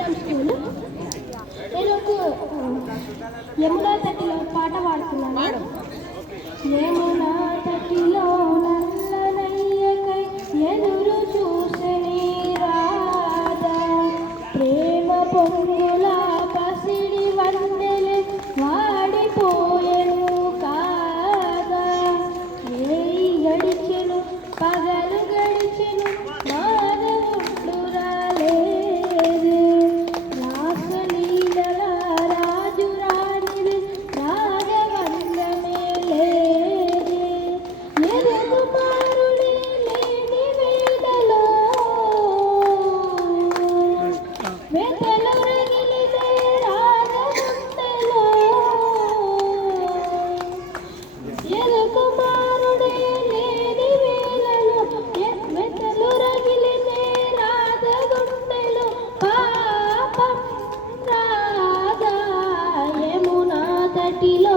Sriram school. నేను ఒక యమునా తటిలో పాట పాడుతున్నాను. యమునా తటిలో నల్లనయ్యకై ఎదురు చూసని రాధా, ప్రేమ పొంగుల పసిడి వన్నెలే వాడిపోయెను కాదా. ఏయి గడిచెను పగలు గడిచెను మానవుడు రాలేదే, రాసలీలల రాజు రానిది రాగవందమే లేదే. ఎరుగు మారుడే లేని వేదలో వెతలు రగిలిదే రాగవందలో. ఎరుగు మారుడే లేని వేలలో వెతలు రగిలిదే రాగవందలో. పాపం రాధా యమునా తటిలో